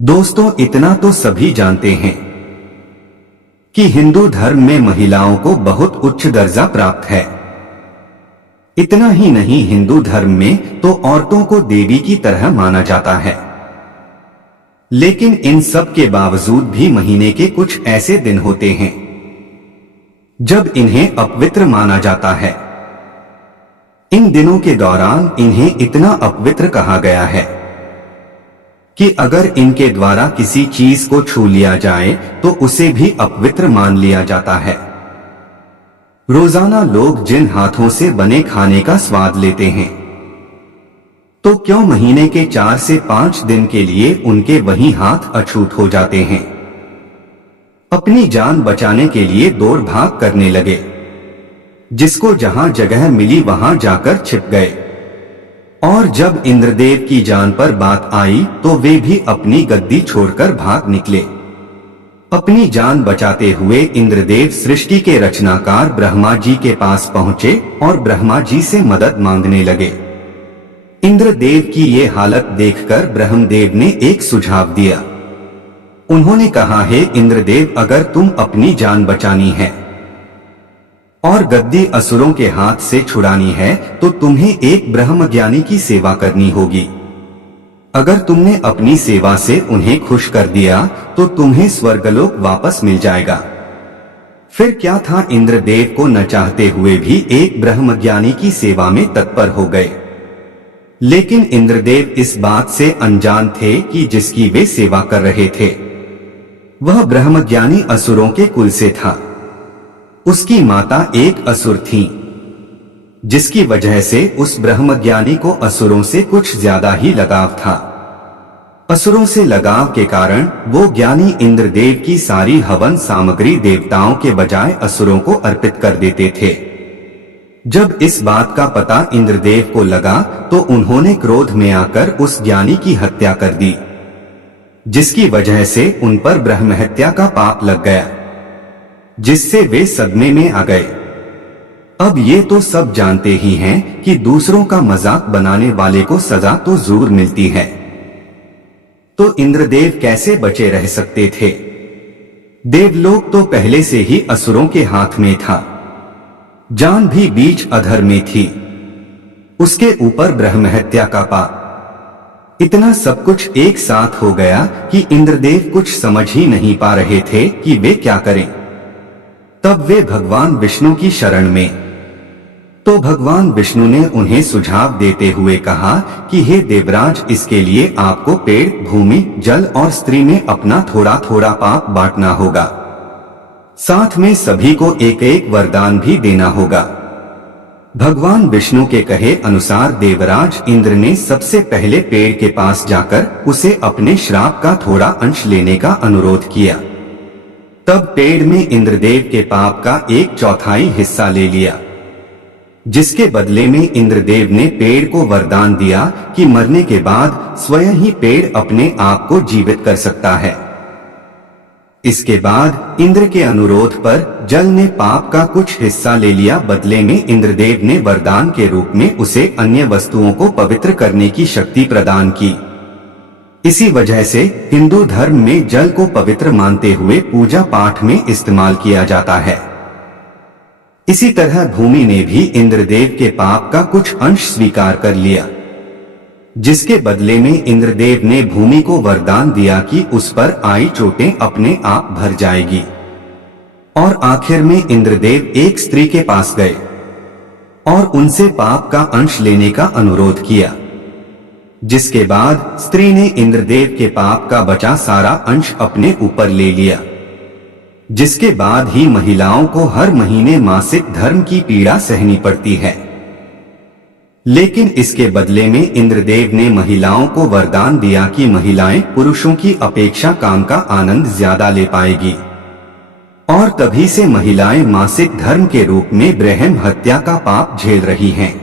दोस्तों, इतना तो सभी जानते हैं कि हिंदू धर्म में महिलाओं को बहुत उच्च दर्जा प्राप्त है। इतना ही नहीं, हिंदू धर्म में तो औरतों को देवी की तरह माना जाता है। लेकिन इन सब के बावजूद भी महीने के कुछ ऐसे दिन होते हैं जब इन्हें अपवित्र माना जाता है। इन दिनों के दौरान इन्हें इतना अपवित्र कहा गया है कि अगर इनके द्वारा किसी चीज को छू लिया जाए तो उसे भी अपवित्र मान लिया जाता है। रोजाना लोग जिन हाथों से बने खाने का स्वाद लेते हैं, तो क्यों महीने के 4 से 5 दिन के लिए उनके वही हाथ अछूत हो जाते हैं। अपनी जान बचाने के लिए दौड़ भाग करने लगे, जिसको जहां जगह मिली वहां जाकर छिप गए। और जब इंद्रदेव की जान पर बात आई तो वे भी अपनी गद्दी छोड़कर भाग निकले। अपनी जान बचाते हुए इंद्रदेव सृष्टि के रचनाकार ब्रह्मा जी के पास पहुंचे और ब्रह्मा जी से मदद मांगने लगे। इंद्रदेव की ये हालत देखकर ब्रह्मदेव ने एक सुझाव दिया। उन्होंने कहा, हे इंद्रदेव, अगर तुम अपनी जान बचानी है और गद्दी असुरों के हाथ से छुड़ानी है तो तुम्हें एक ब्रह्मज्ञानी की सेवा करनी होगी। अगर तुमने अपनी सेवा से उन्हें खुश कर दिया तो तुम्हें स्वर्गलोक वापस मिल जाएगा। फिर क्या था, इंद्रदेव को न चाहते हुए भी एक ब्रह्मज्ञानी की सेवा में तत्पर हो गए। लेकिन इंद्रदेव इस बात से अनजान थे कि जिसकी वे सेवा कर रहे थे वह ब्रह्मज्ञानी असुरों के कुल से था। उसकी माता एक असुर थी, जिसकी वजह से उस ब्रह्मज्ञानी को असुरों से कुछ ज्यादा ही लगाव था। असुरों से लगाव के कारण वो ज्ञानी इंद्रदेव की सारी हवन सामग्री देवताओं के बजाय असुरों को अर्पित कर देते थे। जब इस बात का पता इंद्रदेव को लगा तो उन्होंने क्रोध में आकर उस ज्ञानी की हत्या कर दी, जिसकी वजह से उन पर ब्रह्महत्या का पाप लग गया, जिससे वे सदमे में आ गए। अब ये तो सब जानते ही हैं कि दूसरों का मजाक बनाने वाले को सजा तो जरूर मिलती है। तो इंद्रदेव कैसे बचे रह सकते थे। देवलोक तो पहले से ही असुरों के हाथ में था, जान भी बीच अधर में थी, उसके ऊपर ब्रह्महत्या का पाप। इतना सब कुछ एक साथ हो गया कि इंद्रदेव कुछ समझ ही नहीं पा रहे थे कि वे क्या करें। तब वे भगवान विष्णु की शरण में। तो भगवान विष्णु ने उन्हें सुझाव देते हुए कहा कि हे देवराज, इसके लिए आपको पेड़, भूमि, जल और स्त्री में अपना थोड़ा थोड़ा पाप बांटना होगा। साथ में सभी को एक एक वरदान भी देना होगा। भगवान विष्णु के कहे अनुसार देवराज इंद्र ने सबसे पहले पेड़ के पास जाकर उसे अपने श्राप का थोड़ा अंश लेने का अनुरोध किया। तब पेड़ में इंद्रदेव के पाप का 1/4 हिस्सा ले लिया, जिसके बदले में इंद्रदेव ने पेड़ को वरदान दिया कि मरने के बाद स्वयं ही पेड़ अपने आप को जीवित कर सकता है। इसके बाद इंद्र के अनुरोध पर जल ने पाप का कुछ हिस्सा ले लिया। बदले में इंद्रदेव ने वरदान के रूप में उसे अन्य वस्तुओं को पवित्र करने की शक्ति प्रदान की। इसी वजह से हिंदू धर्म में जल को पवित्र मानते हुए पूजा पाठ में इस्तेमाल किया जाता है। इसी तरह भूमि ने भी इंद्रदेव के पाप का कुछ अंश स्वीकार कर लिया, जिसके बदले में इंद्रदेव ने भूमि को वरदान दिया कि उस पर आई चोटें अपने आप भर जाएगी। और आखिर में इंद्रदेव एक स्त्री के पास गए और उनसे पाप का अंश लेने का अनुरोध किया, जिसके बाद स्त्री ने इंद्रदेव के पाप का बचा सारा अंश अपने ऊपर ले लिया। जिसके बाद ही महिलाओं को हर महीने मासिक धर्म की पीड़ा सहनी पड़ती है। लेकिन इसके बदले में इंद्रदेव ने महिलाओं को वरदान दिया कि महिलाएं पुरुषों की अपेक्षा काम का आनंद ज्यादा ले पाएगी। और तभी से महिलाएं मासिक धर्म के रूप में ब्रह्म हत्या का पाप झेल रही हैं।